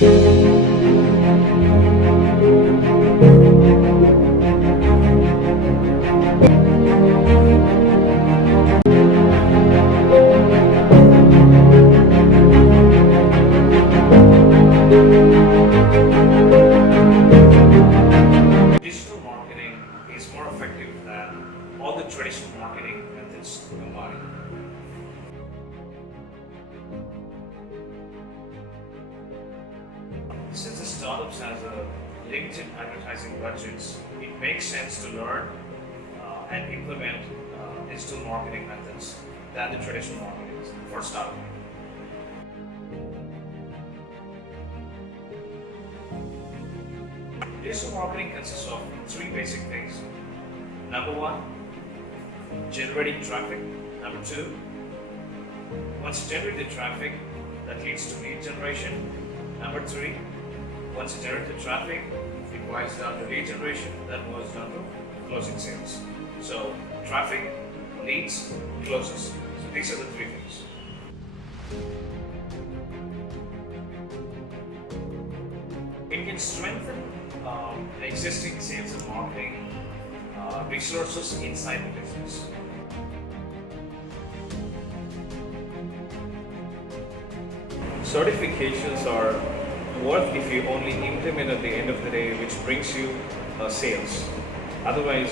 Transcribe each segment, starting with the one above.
Digital marketing is more effective than all the traditional marketing methods combined. Since the startups has a limited advertising budgets, it makes sense to learn and implement digital marketing methods than the traditional marketing for startup. Digital marketing consists of three basic things. Number one, generating traffic. Number two, once you generate the traffic, that leads to lead generation. Number three, once you generate the traffic, it boils down to lead generation, that boils down to closing sales. So traffic, leads, closes. So these are the three things. It can strengthen the existing sales and marketing resources inside the business. Certifications are worth if you only implement at the end of the day, which brings you sales. Otherwise,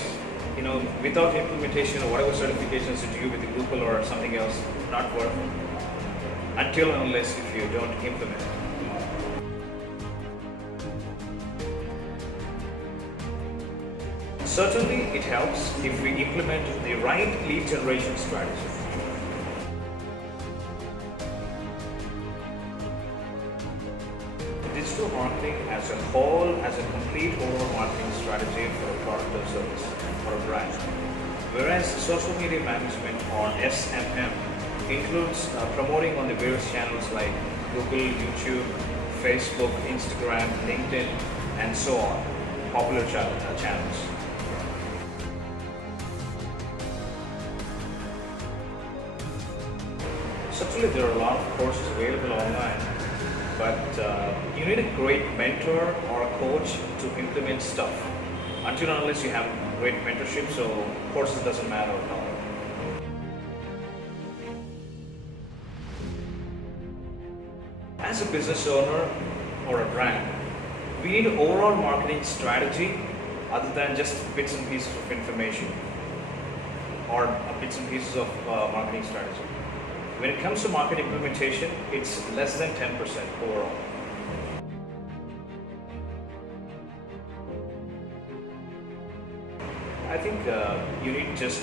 without implementation or whatever certifications you do with the Google or something else, not worth it. Until and unless if you don't implement it. Certainly, it helps if we implement the right lead generation strategy. Digital marketing as a whole, as a complete overall marketing strategy for a product or service or a brand. Whereas social media management or SMM includes promoting on the various channels like Google, YouTube, Facebook, Instagram, LinkedIn, and so on, popular channels. Certainly, there are a lot of courses available online, but you need a great mentor or a coach to implement stuff. Until and unless you have great mentorship, so courses doesn't matter at all. As a business owner or a brand, we need an overall marketing strategy other than just bits and pieces of information or bits and pieces of marketing strategy. When it comes to market implementation, it's less than 10% overall. I think you need just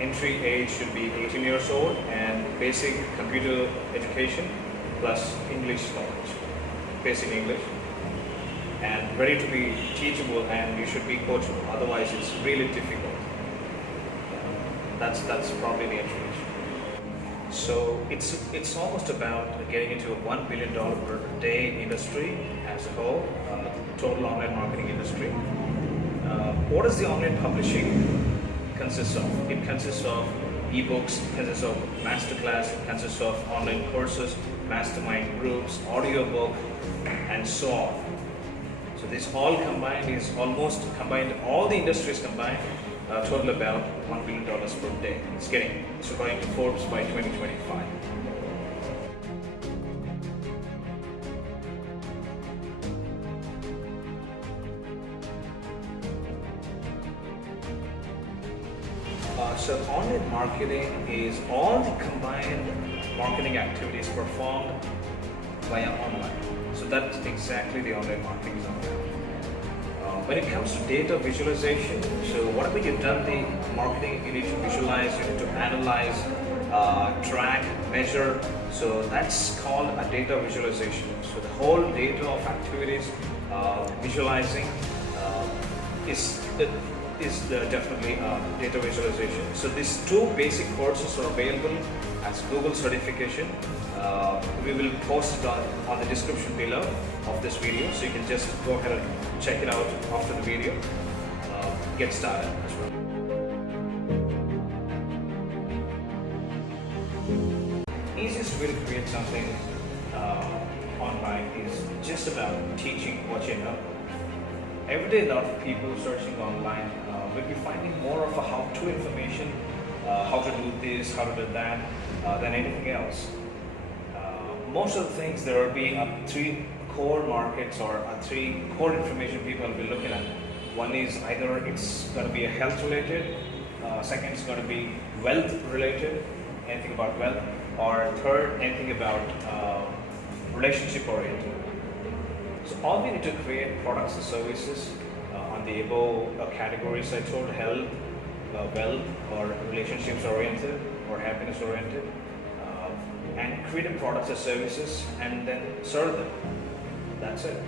entry age should be 18 years old and basic computer education plus English knowledge, basic English, and ready to be teachable, and you should be coachable. Otherwise, it's really difficult. That's probably the entry age. So it's almost about getting into a $1 billion per day industry as a whole, total online marketing industry. What does the online publishing consist of? It consists of ebooks, it consists of masterclass, it consists of online courses, mastermind groups, audiobook, and so on. So this all combined is almost combined, all the industries combined, total about $1 billion per day. It's according to Forbes by 2025. So online marketing is all the combined marketing activities performed via online. So that's exactly the online marketing is all about. When it comes to data visualization, so whatever you've done the marketing, you need to visualize, you need to analyze, track, measure. So that's called a data visualization. So the whole data of activities visualizing is definitely data visualization. So these two basic courses are available as Google certification. We will post it on the description below of this video, so you can just go ahead and check it out after the video. Get started as well. Easiest way to create something online is just about teaching what you know. Every day, a lot of people searching online will be finding more of a how-to information, how to do this, how to do that, than anything else. Most of the things, there will be three core markets or three core information people will be looking at. One is either it's going to be a health related, second is going to be wealth related, anything about wealth, or third, anything about relationship oriented. So all we need to create products and services on the above categories I told: health, wealth, or relationships oriented, or happiness oriented, and create products or services and then serve them. That's it.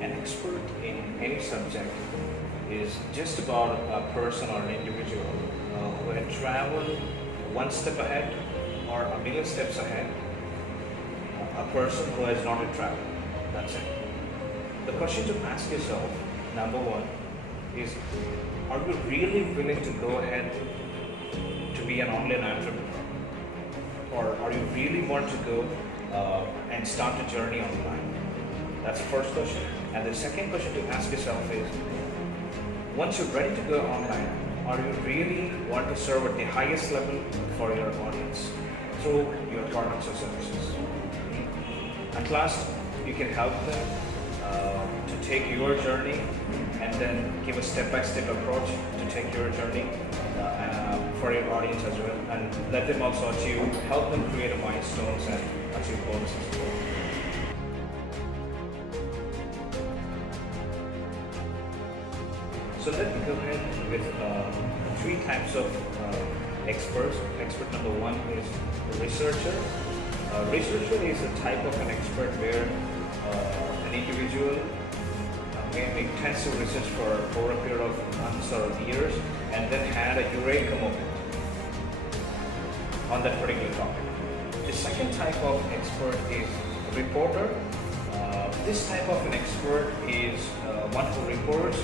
An expert in any subject is just about a person or an individual who had traveled one step ahead or a million steps ahead. A person who has not yet traveled. That's it. The question to ask yourself, number one, is are you really willing to go ahead to be an online entrepreneur? Or are you really want to go and start a journey online? That's the first question. And the second question to ask yourself is, once you're ready to go online, are you really want to serve at the highest level for your audience through your products or services? At last, you can help them to take your journey and then give a step-by-step approach to take your journey for your audience as well, and let them also achieve, help them create a milestones and achieve goals as well. So let me go ahead with three types of experts. Expert number one is a researcher. Researcher is a type of an expert where an individual may make intensive research for over a period of months or years and then had a eureka moment on that particular topic. The second type of expert is a reporter. This type of an expert is one who reports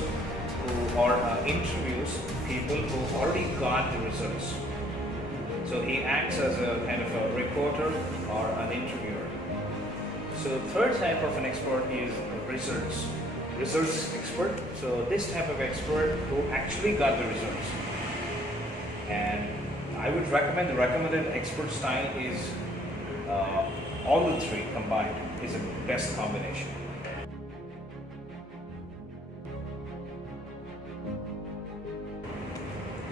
or interviews people who already got the results. So he acts as a kind of a reporter or an interviewer. So third type of an expert is a results expert. So this type of expert who actually got the results. And I would recommend, the recommended expert style is all the three combined is the best combination.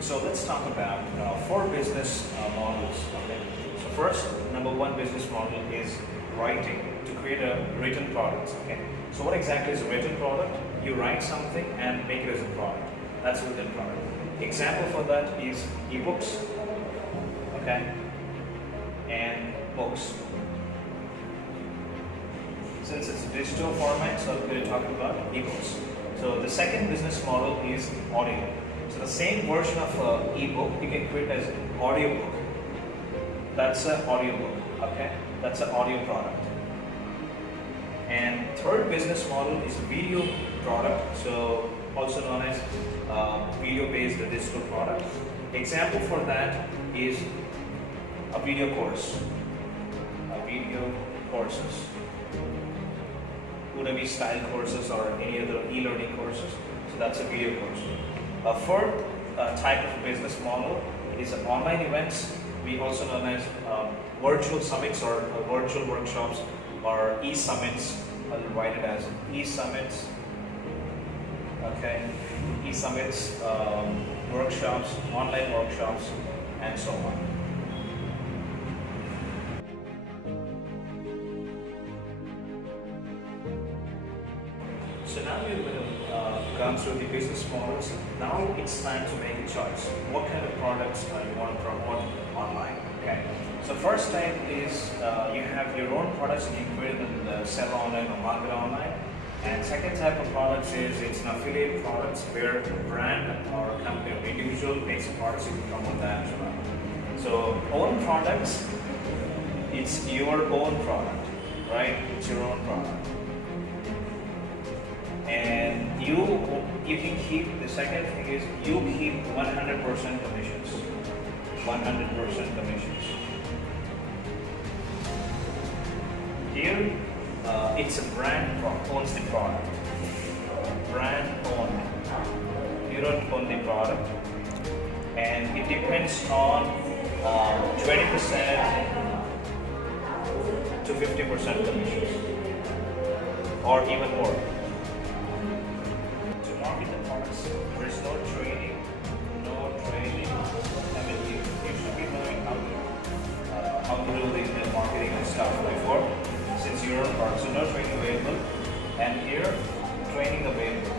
So let's talk about four business models. Okay. So first, number one business model is writing, to create a written product. Okay. So what exactly is a written product? You write something and make it as a product. That's a written product. Example for that is ebooks, okay, and books. Since it's a digital format, so we're talking about ebooks. So the second business model is audio. So the same version of ebook you can create as audiobook. That's an audiobook, okay? That's an audio product. And third business model is video product, so also known as video-based digital product. Example for that is a video course, video courses, Udemy style courses or any other e-learning courses. So that's a video course. A fourth type of business model is online events. We also known as virtual summits or virtual workshops or e-summits. I'll write it as e-summits. Okay, e-summits, workshops, online workshops, and so on. So now we've gone through the business models. Now it's time to make a choice. What kind of products you want to promote online? Okay. So first type is you have your own products and you create them and sell online or market online. And second type of products is it's an affiliate products where a brand or a company or individual makes a product, so you can promote that as well. So own products, it's your own product, right? It's your own product. And you can keep, the second thing is you keep 100% commissions. 100% commissions. here, it's a brand owns the product. Brand owned. You don't own the product, and it depends on 20% to 50% commissions, or even more. To market the products, there is no training. I mean, you should be knowing how to do the marketing and stuff before, since you're a product. So no training available, and here, training available.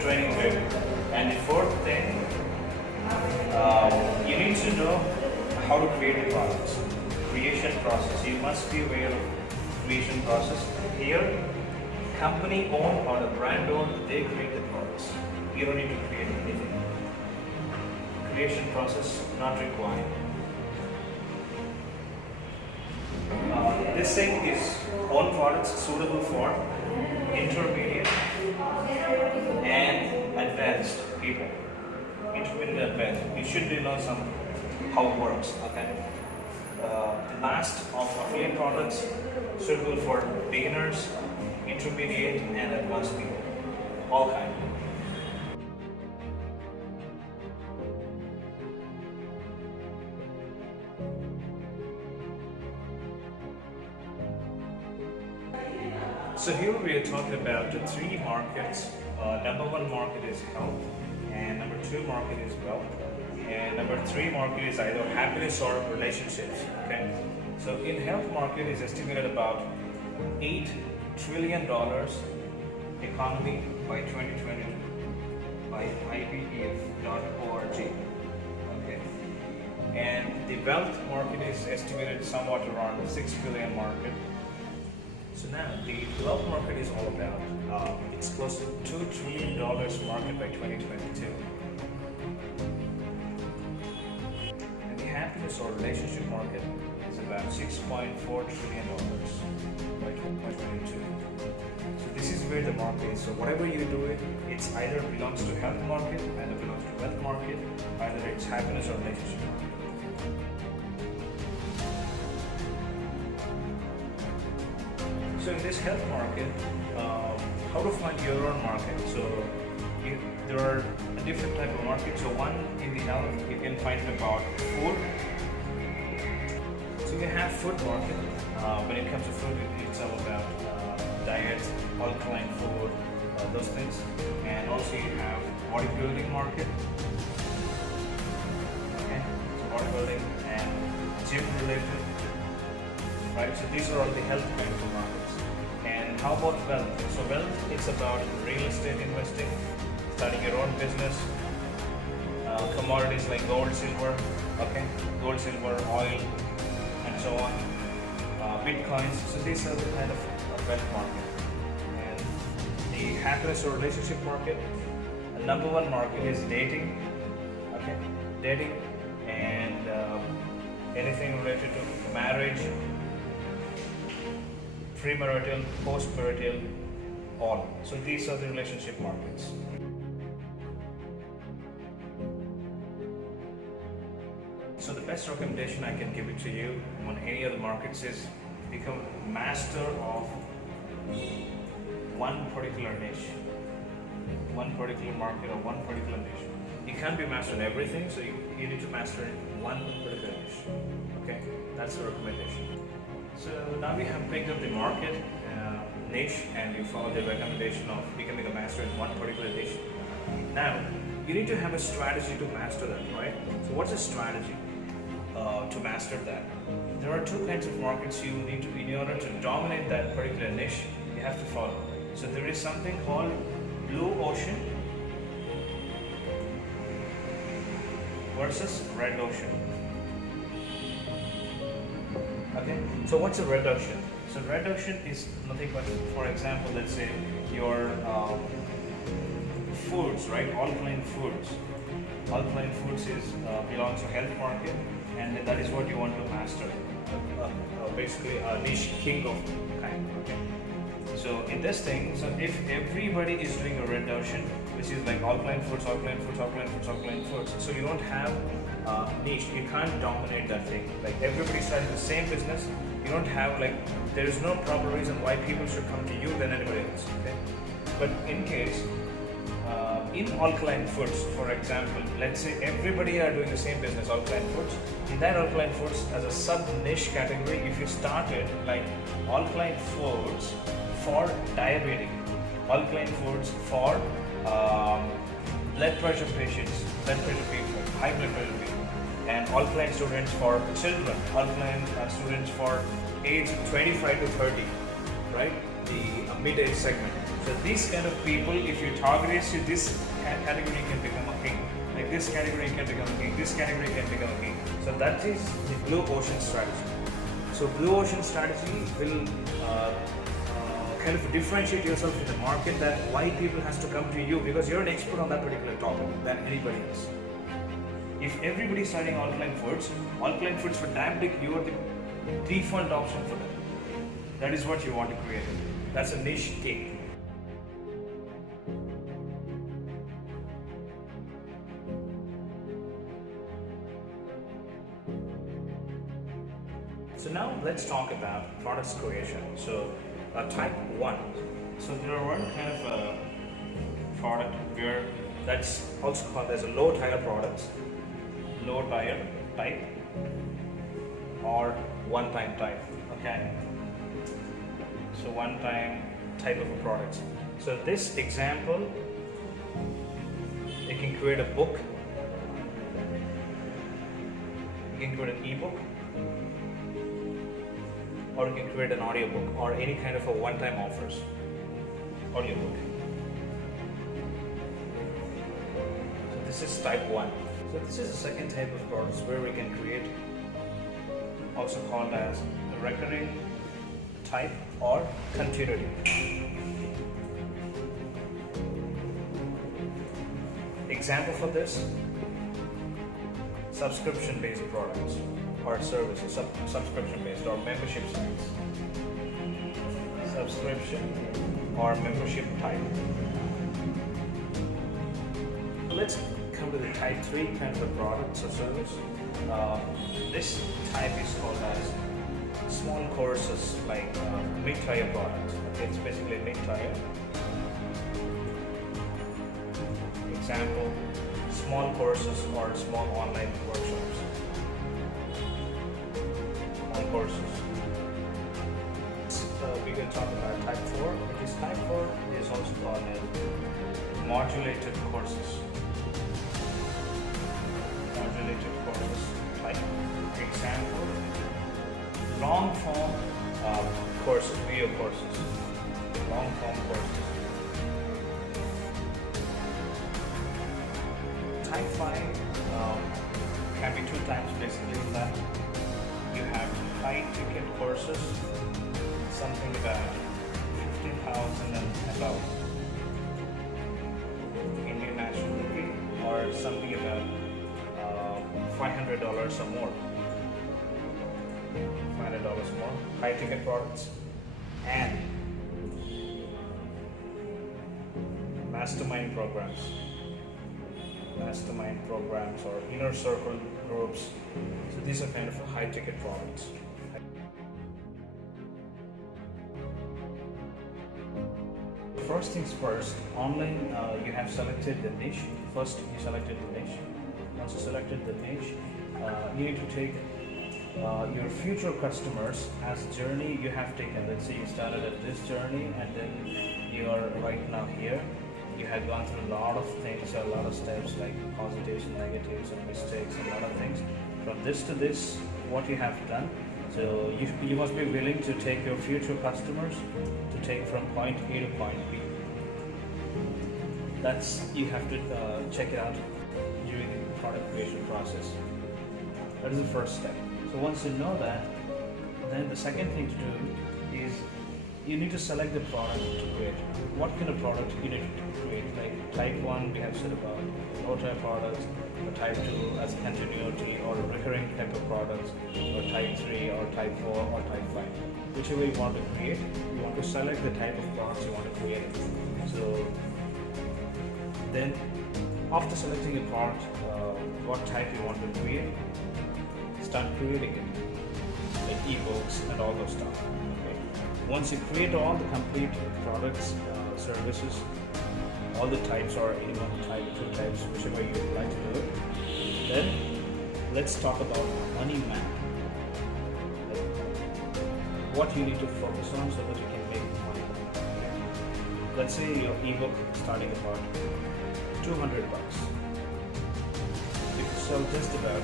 Training available. And the fourth thing, you need to know how to create the products. Creation process. You must be aware of creation process. Here, company owned or the brand owned, they create the products. You don't need to create anything. Creation process not required. This thing is all products suitable for intermediate and advanced people. Intermediate and advanced. You should know how it works. Okay. The last of affiliate products suitable for beginners, intermediate, and advanced people. All kinds. So here we are talking about the three markets. Number one market is health, and number two market is wealth, and number three market is either happiness or relationships. Okay, so in health market is estimated about $8 trillion economy by 2020 by IBEF.org. Okay, and the wealth market is estimated somewhat around $6 billion market. So now the wealth market is all about, it's close to $2 trillion market by 2022. And the happiness or relationship market is about $6.4 trillion by 2022. So this is where the market is. So whatever you do it's either belongs to health market, either belongs to wealth market, either it's happiness or relationship market. So in this health market, how to find your own market? So there are different type of markets. So one in the health, you can find about food. So you have food market. When it comes to food, it's all about diet, alkaline food, those things. And also you have bodybuilding market. Okay, so bodybuilding and gym related. Right, so these are all the health kind of markets. And how about wealth? So wealth, it's about real estate investing, starting your own business, commodities like gold, silver, okay, gold, silver, oil, and so on, bitcoins. So these are the kind of wealth market. And the happiness or relationship market, the number one market is dating, okay, dating, and anything related to marriage, premarital, postmarital, all. So these are the relationship markets. So the best recommendation I can give it to you on any of the markets is become master of one particular niche, one particular market or one particular niche. You can't be master in everything, so you need to master one particular niche. Okay, that's the recommendation. So now we have picked up the market niche, and you follow the recommendation of becoming a master in one particular niche. Now, you need to have a strategy to master that, right? So what's a strategy to master that? There are two kinds of markets you need to, in order to dominate that particular niche, you have to follow. So there is something called blue ocean versus red ocean. Okay, so what's a red ocean? So red ocean is nothing but, for example, let's say your foods, right? Alkaline foods. Alkaline foods is belongs to health market, and that is what you want to master. Basically, a niche king of kind. Okay. So in this thing, so if everybody is doing a red ocean, which is like alkaline foods, alkaline foods, alkaline foods, alkaline foods. So you don't have niche. You can't dominate that thing. Like everybody starting the same business. You don't have like, there is no proper reason why people should come to you than anybody else. Okay, but in case in alkaline foods, for example, let's say everybody are doing the same business, alkaline foods. In that alkaline foods, as a sub niche category, if you started like alkaline foods for diabetic, alkaline foods for blood pressure patients, blood pressure people, high blood pressure people, and alkaline students for children, alkaline students for age 25 to 30, right? The mid-age segment. So these kind of people, if you target to this category, can become a king. Like this category can become a king, this category can become a king. So that is the blue ocean strategy. So blue ocean strategy will kind of differentiate yourself in the market, that why people has to come to you, because you're an expert on that particular topic than anybody else. If everybody's starting alkaline foods for diabetic, you are the default option for them. That is what you want to create. That's a niche cake. So now let's talk about products creation. So type 1. So there are one kind of a product where that's also called as a low tire products, low tire type or one time type. Okay. So one time type of a product. So this example, you can create a book, you can create an ebook, or you can create an audiobook or any kind of a one-time offers audiobook. So this is type 1. So this is the second type of products where we can create, also called as a recurring type or continuity. Example for this, subscription-based products or services, subscription-based or membership sites. Subscription or membership type. Let's come to the type 3 kind of a products or service. This type is called as small courses, like mid-tier products. Okay, it's basically mid-tier. Example, small courses or small online workshops. Small courses. So we will talk about type 4. This type 4 is also called as modulated courses. Modulated courses type. Example, long form courses, video courses, long form courses. Type 5 can be 2 types basically in that. You have high ticket courses, something about 50,000 and above Indian national rupee, or something about $500 or more. $500 more, high ticket products, and mastermind programs or inner circle groups. So these are kind of high ticket products. First things first, online you have selected the niche. First you selected the niche. Once you selected the niche, you need to take your future customers as a journey you have taken. Let's say you started at this journey and then you are right now here. You have gone through a lot of things, a lot of steps like positives and negatives and mistakes and a lot of things. From this to this, what you have done. So you must be willing to take your future customers to take from point A to point B. That's, you have to check it out during the product creation process. That is the first step. So once you know that, then the second thing to do is you need to select the product to create. What kind of product you need to create? Like type 1 we have said about low type products, or type 2 as continuity or recurring type of products, or type 3 or type 4 or type 5. Whichever you want to create, you want to select the type of products you want to create. So Then after selecting a product, what type you want to create, start creating it, like ebooks and all those stuff. Okay. Once you create all the complete products, services, all the types or any one type, two types, whichever you would like to do it, then let's talk about money map. What you need to focus on so that you can make money. Let's say your ebook starting about 200 bucks. If you sell just about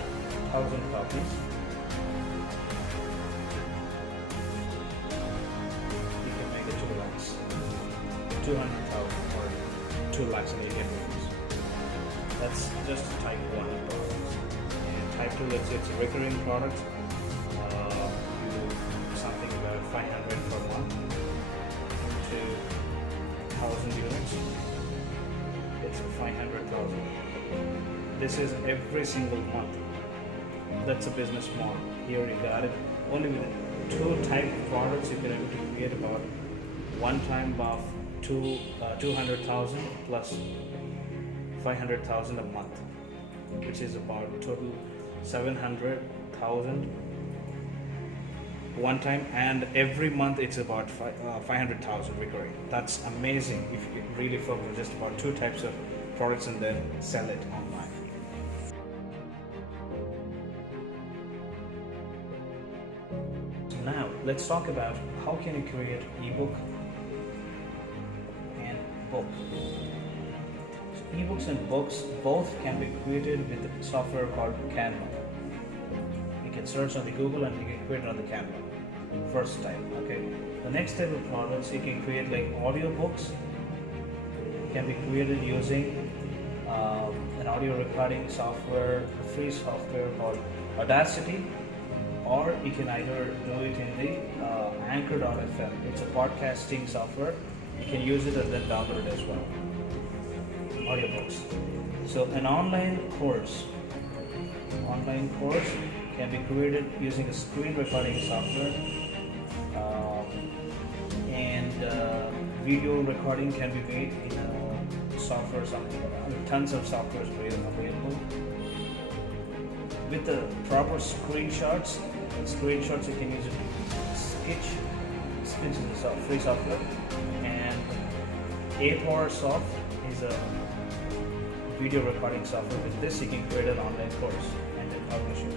1,000 copies, you can make it 2 lakhs, 200,000 or 2 lakhs in Indian rupees. That's just type 1 products. And type 2, let's say it's a recurring product. You do something about 500 per month to 1,000 units. It's 500,000. This is every single month. That's a business model. Here you got it. Only with 2 type of products you can able to create about one time of 200,000 plus 500,000 a month, which is about total 700,000 one time, and every month it's about 500,000 recurring. That's amazing if you really focus just about 2 types of products and then sell it online. So now let's talk about how can you create ebook and book. So ebooks and books both can be created with a software called Canva. You can search on the Google and you can create it on the Canva. First type, okay. The next type of products you can create like audiobooks, can be created using an audio recording software, a free software called Audacity, or you can either do it in the Anchor.fm. It's a podcasting software. You can use it and then download it as well. Audiobooks. So an online course can be created using a screen recording software, and video recording can be made in a software. Tons of software is available. With the proper screenshots you can use it. Sketch is a free software, and ApowerSoft is a video recording software. With this you can create an online course and then publish it.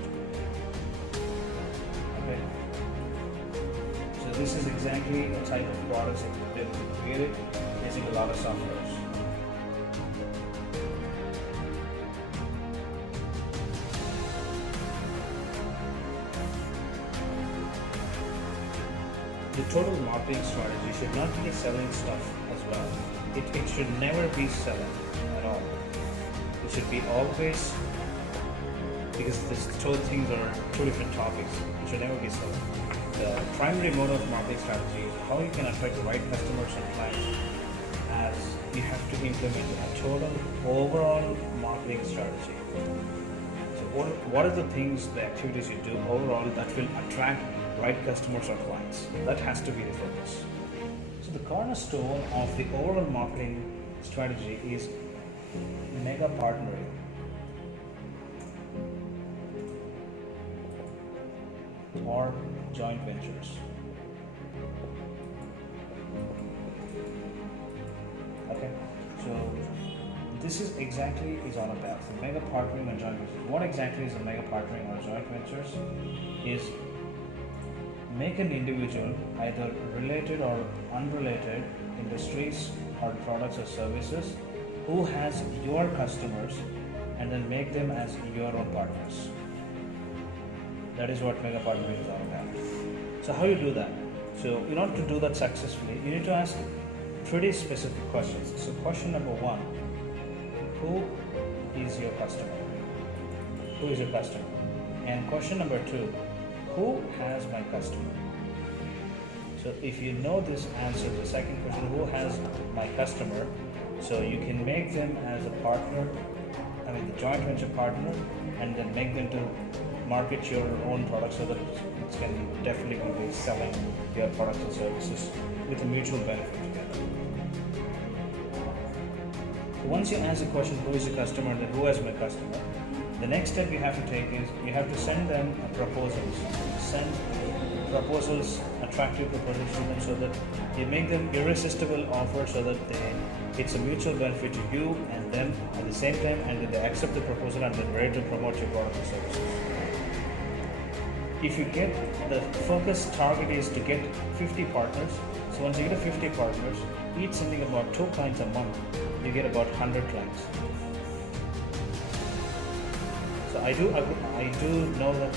Okay. So this is exactly the type of products that you can create it using a lot of softwares. The total marketing strategy should not be selling stuff as well. It should never be selling at all. It should be always, because these two things are 2 different topics. It should never be selling. The primary mode of marketing strategy is how you can attract the right customers and clients, as you have to implement a total overall marketing strategy. So what are the things, the activities you do overall that will attract right customers or clients? That has to be the focus. So the cornerstone of the overall marketing strategy is mega partnering. Or joint ventures. Okay, so this is exactly is all about the mega partnering and joint ventures. What exactly is a mega partnering or joint ventures? Is make an individual, either related or unrelated industries or products or services, who has your customers, and then make them as your own partners. That is what mega partnering is all about. So how you do that? So in order to do that successfully, you need to ask pretty specific questions. So question number 1, who is your customer? Who is your customer? And question number 2, who has my customer? So if you know this answer, the second question, who has my customer, so you can make them as a partner, the joint venture partner, and then make them to market your own products so that it can definitely be selling your products and services with a mutual benefit together. Once you ask the question, who is the customer, and then who is my customer, the next step you have to take is you have to send them proposals. Send proposals, attractive proposals to them, so that you make them irresistible offers, so that it's a mutual benefit to you and them at the same time, and then they accept the proposal and they're ready to promote your product or services. If you get the focus target is to get 50 partners, so once you get 50 partners, each sending about 2 clients a month, you get about 100 clients. So I do know that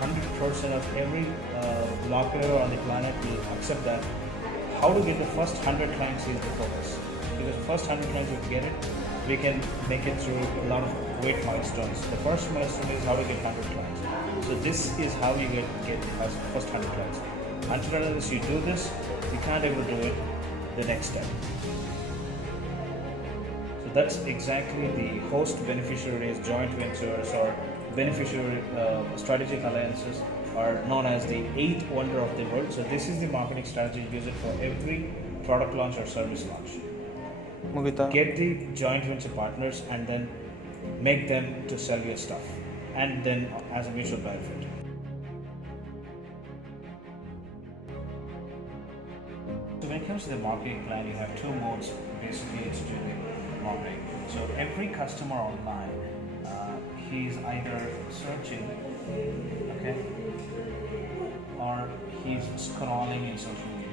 100% of every marketer on the planet will accept that. How to get the first 100 clients is the focus. Because the first 100 clients, if we get it, we can make it through a lot of great milestones. The first milestone is how to get 100 clients. So this is how you get the first 100 clients. Until unless you do this, you can't able to do it the next step. So that's exactly the host beneficiaries, joint ventures, or beneficiary strategic alliances are known as the 8th wonder of the world. So this is the marketing strategy. Use it for every product launch or service launch. Get the joint venture partners and then make them to sell your stuff, and then as a mutual benefit. So when it comes to the marketing plan, you have 2 modes basically to do the marketing. So every customer online, he's either searching, okay, or he's scrolling in social media.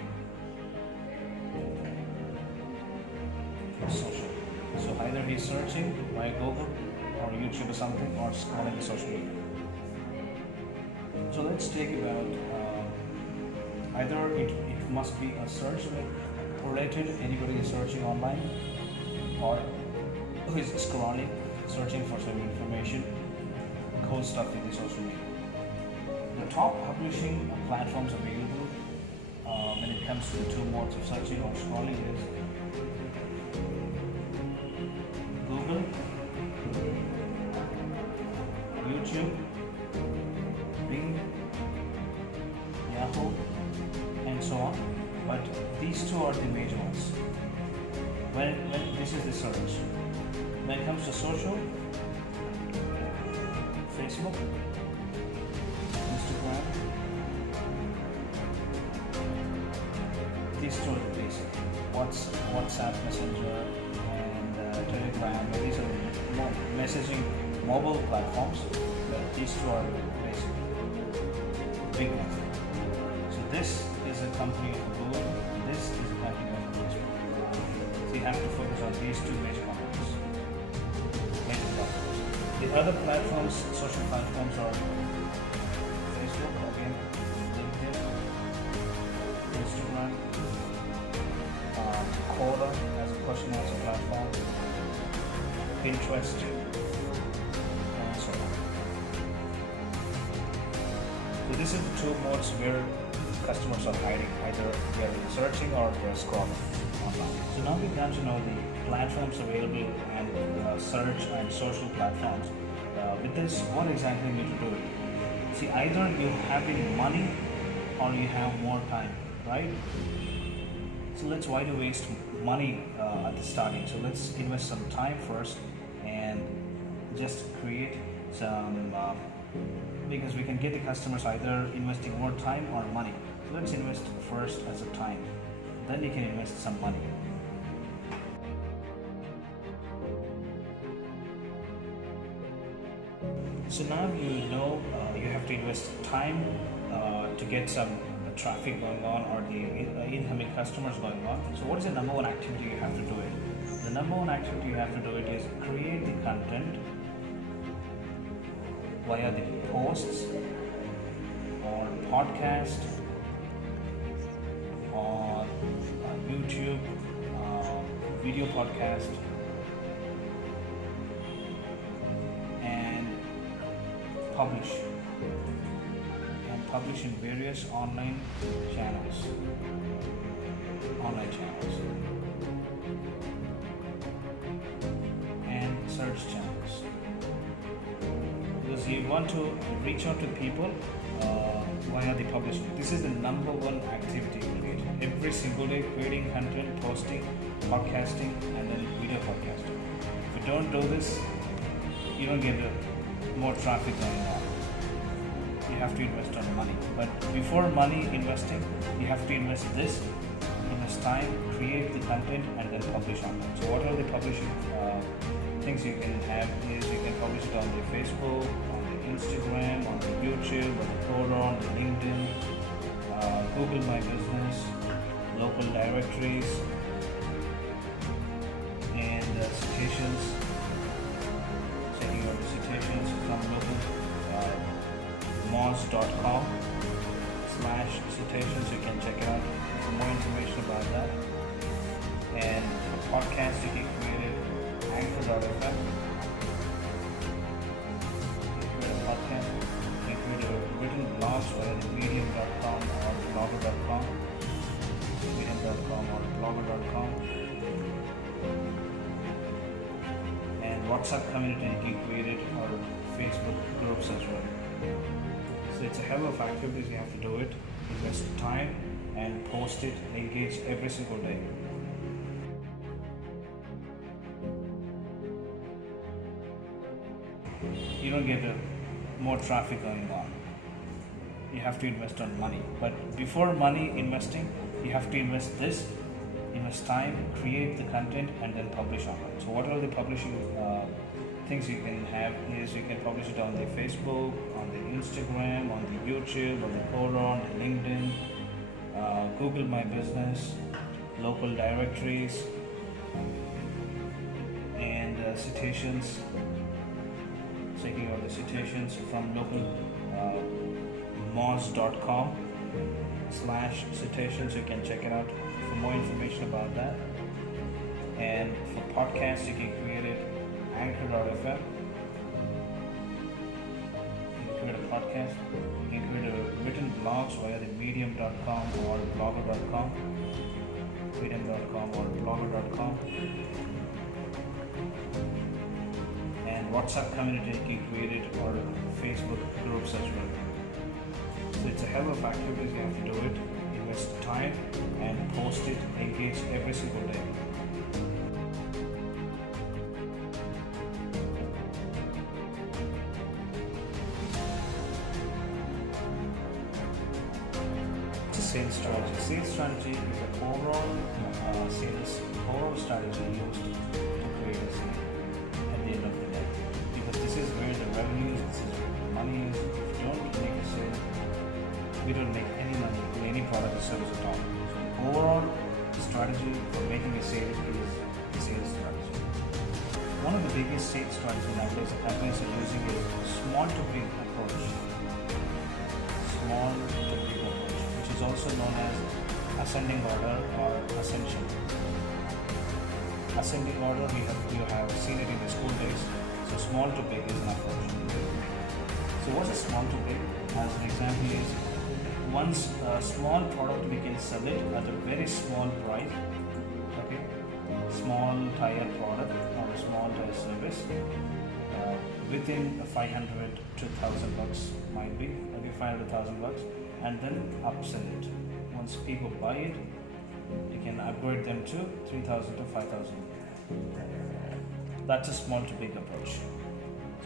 Social. So either he's searching by Google or YouTube or something, or scrolling in social media. So let's take about either it must be a search related, anybody is searching online, or who is scrolling, searching for some information, cool stuff in the social media. The top publishing platforms available when it comes to the 2 modes of searching or scrolling is Google, YouTube, Bing, Yahoo, and so on. But these 2 are the major ones. When this is the search. When it comes to social, Facebook, Instagram, these 2 are the basic. WhatsApp, Messenger, and Telegram. These are the messaging mobile platforms, but these 2 are basic, big ones. So this is a company of Google. This is a company of Facebook. So you have to focus on these 2 major companies. The other platforms, social platforms, are Facebook, again, LinkedIn, Instagram, Quora as a question answer platform, Pinterest, and so on. So this is the 2 modes where customers are hiding, either they're searching or they're scrolling online. So now we got to know the platforms available and search and social platforms. With this, what exactly you need to do? See, either you have any money or you have more time, right? So why do waste money at the starting? So let's invest some time first and just create some, because we can get the customers either investing more time or money. So let's invest first as a time, then you can invest some money. So now you know you have to invest time to get some traffic going on, or the incoming customers going on. So what is the number 1 activity you have to do it? The number 1 activity you have to do it is create the content via the posts or podcast or YouTube, video podcast, and publish in various online channels, and search channels, because you want to reach out to people via the publishing. This is the number 1 activity you need. every single day, creating content, posting, podcasting, and then video podcasting. If you don't do this, you don't get more traffic going on. You have to invest on money. But before money investing, you have to invest this, invest time, create the content, and then publish on it. So what are the publishing things you can have is you can publish it on the Facebook, on the Instagram, on the YouTube, on the Quora, on the LinkedIn, Google My Business, local directories, and citations. Checking out the citations from local moz.com/citations. You can check out for more information about that. And podcast you can create it Anchor.fm. You create a podcast. You create a written blogs via the medium.com or blogger.com. Medium.com or blogger.com. And WhatsApp community you can create it or Facebook groups as well. So it's a hell of activities you have to do it. Invest time and post it, engage every single day. You don't get more traffic going on. You have to invest on money. But before money investing, you have to invest this, invest time, create the content, and then publish on it. So what are the publishing things you can have is you can publish it on the Facebook, on the Instagram, on the YouTube, on the Quora, on the LinkedIn, Google My Business, local directories, and citations. Checking out the citations from local moz.com/citations. You can check it out for more information about that. And for podcasts, you can create it Anchor.fm. You can create a podcast. You can create a written blogs via the medium.com or blogger.com. Medium.com or blogger.com. And WhatsApp community you can create it or Facebook groups as well. So it's a hell of activities you have to do it. Invest time and post it, engage every single day. Sales strategy. Sales strategy is a overall overall strategy used to create a sale at the end of the day. Because this is where the revenue is, this is where the money is. If you don't make a sale, we don't make any money in any product or service at all. So the overall strategy for making a sale is the sales strategy. One of the biggest sales strategies nowadays companies are using is small to big approach. Small to big approach, which is also known as ascending order or ascension. Ascending order, you have seen it in the school days. So small to big is an approach. So what's a small to big? As an example is, once a small product we can sell it at a very small price. Okay, small tire product or a small tire service within 500 to 1,000 bucks might be, maybe 500,000 bucks, and then upsell it. Once people buy it, you can upgrade them to 3,000 to 5,000. That's a small to big approach.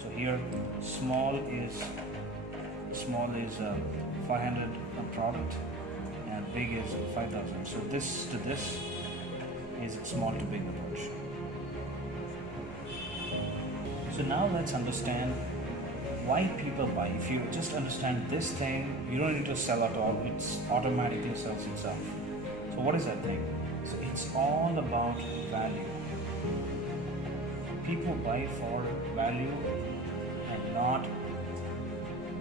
So here, small is 500 a product, and big is 5,000. So this to this is small to big approach. So now let's understand why people buy. If you just understand this thing, you don't need to sell at all. It's automatically sells itself. So what is that thing? So it's all about value. People buy for value and not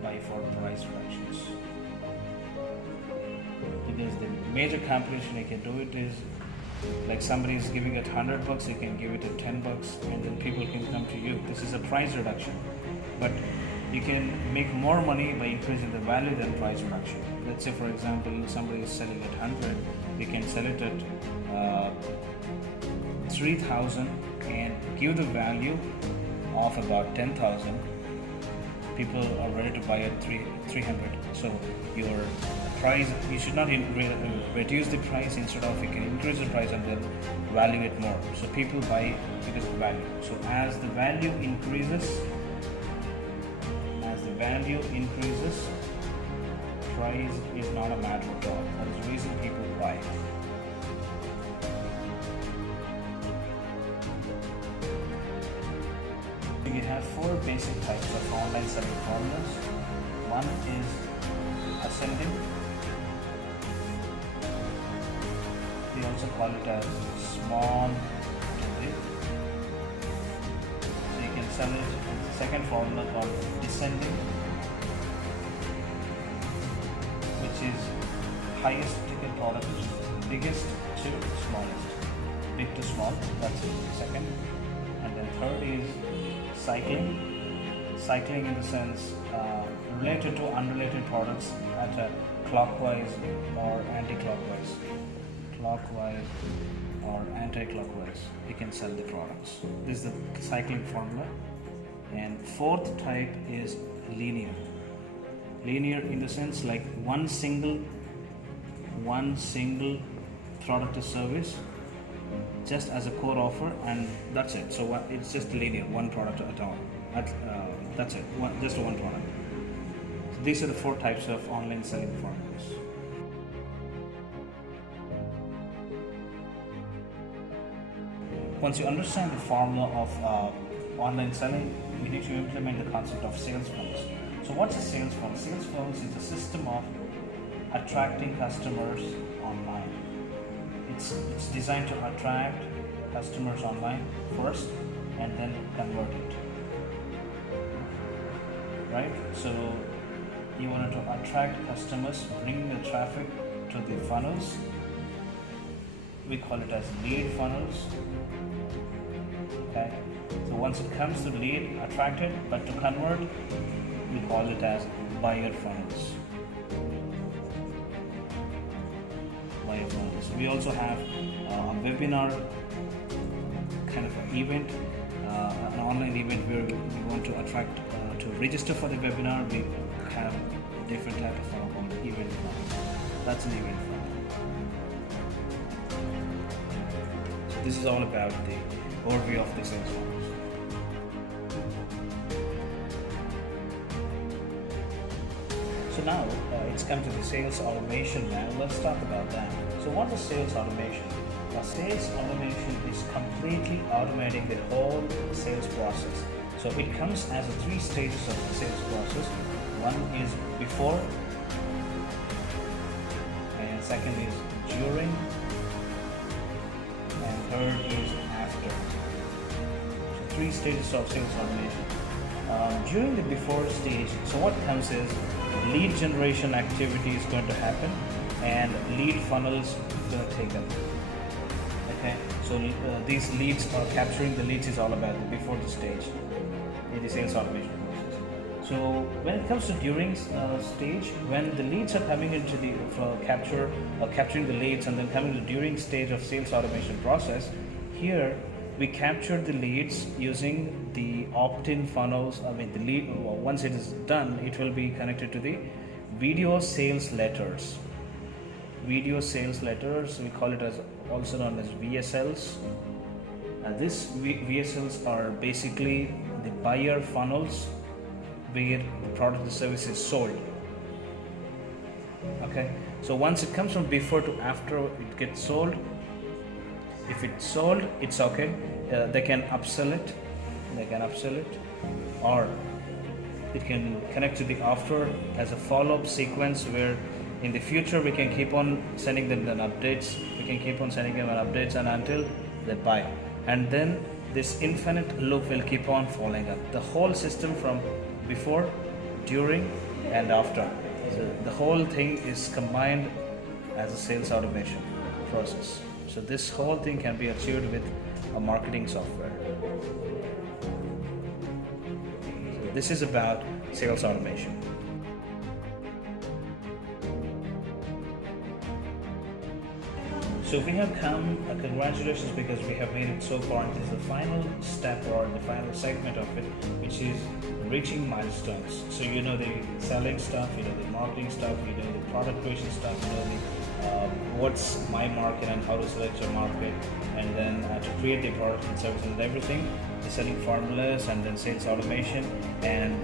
buy for price reductions. Because the major competition you can do it is, like somebody is giving it 100 bucks, you can give it at 10 bucks, and then people can come to you. This is a price reduction, but you can make more money by increasing the value than price reduction. Let's say, for example, somebody is selling at 100, you can sell it at 3,000 and give the value of about 10,000. People are ready to buy at 300. So your price, you should not reduce the price. Instead of, you can increase the price and then value it more. So people buy because of value. So as the value increases, price is not a matter at all. That is the reason people buy. You have four basic types of online selling formulas. One is ascending. We also call it as small to big. So you can sell it. The second formula called descending, which is highest ticket product, biggest to smallest, big to small. That's the second. And then third is cycling in the sense related to unrelated products at a clockwise or anti-clockwise, you can sell the products. This is the cycling formula. And fourth type is linear in the sense like one single product or service just as a core offer, and that's it. So it's just linear, one product at all. That's it, just one product. So these are the four types of online selling formulas. Once you understand the formula of online selling, you need to implement the concept of sales funnels. So what's a sales funnel? Sales funnels is a system of attracting customers online. It's designed to attract customers online first and then convert it. Right? So you wanted to attract customers, bring the traffic to the funnels. We call it as lead funnels. Okay? So once it comes to lead, attracted, but to convert, we call it as buyer funnels. We also have a webinar kind of an event, an online event where we want to attract to register for the webinar. We have different type of event funnel. That's an event funnel. So this is all about the overview of the sales funnels. So now it's come to the sales automation now. Let's talk about that. So what is sales automation? Sales automation is completely automating the whole sales process. So it comes as a 3 stages of the sales process. One is before, and second is during, and third is after. So 3 stages of sales automation. During the before stage, so what comes is lead generation activity is going to happen and lead funnels going to take up. Okay, so these leads are capturing the leads is all about the before the stage in the sales automation process. So when it comes to during stage, when the leads are coming into the capture or capturing the leads and then coming to the during stage of sales automation process, here we capture the leads using the opt-in funnels. I mean, the lead, once it is done, it will be connected to the video sales letters. Video sales letters, we call it as also known as VSLs. These VSLs are basically the buyer funnels where the product or service is sold. Okay, so once it comes from before to after it gets sold, if it's sold, it's okay. They can upsell it. Or it can connect to the after as a follow-up sequence where in the future we can keep on sending them updates. And until they buy. And then this infinite loop will keep on following up. The whole system from before, during, and after. So the whole thing is combined as a sales automation process. So this whole thing can be achieved with a marketing software. So this is about sales automation. So we have come, congratulations, because we have made it so far. This is the final step or the final segment of it, which is reaching milestones. So you know the selling stuff, you know the marketing stuff, you know the product creation stuff, you know the what's my market and how to select your market, and then to create the product and services and everything, the selling formulas, and then sales automation. And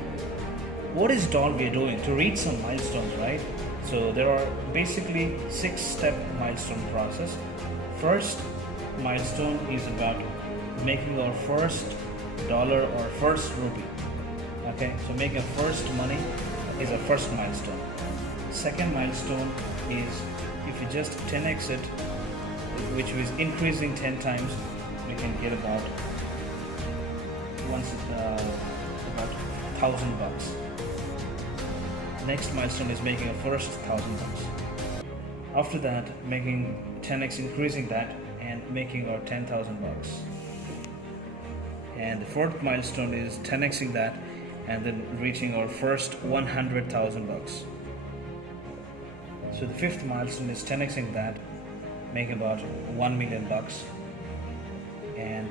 what is all we are doing to reach some milestones, right? So there are basically 6-step milestone process. First milestone is about making our first dollar or first rupee. Okay, so making first money is a first milestone. Second milestone is if you just 10x it, which is increasing 10 times, we can get about about $1,000. Next milestone is making a first $1,000. After that, making 10x, increasing that, and making our $10,000. And the fourth milestone is 10xing that, and then reaching our first $100,000. So the fifth milestone is 10xing that, making about $1 million. And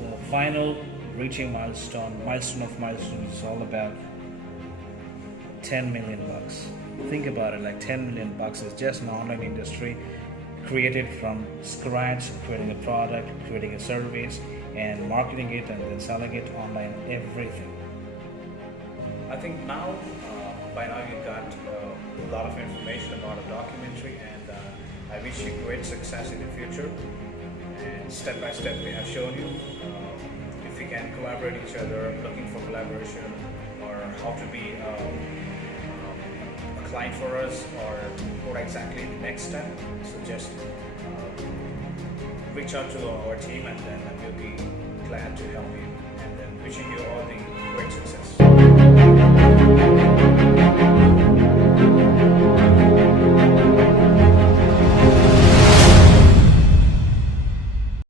the final reaching milestone of milestones is all about $10 million. Think about it, like $10 million is just an online industry created from scratch, creating a product, creating a service, and marketing it, and then selling it online, everything. I think now, by now you got a lot of information about a documentary, and I wish you great success in the future. And step by step we have shown you if we can collaborate each other, looking for collaboration, or how to be a client for us, or what exactly the next step. So just reach out to our team, and then we'll be glad to help you, and then wishing you all the great success.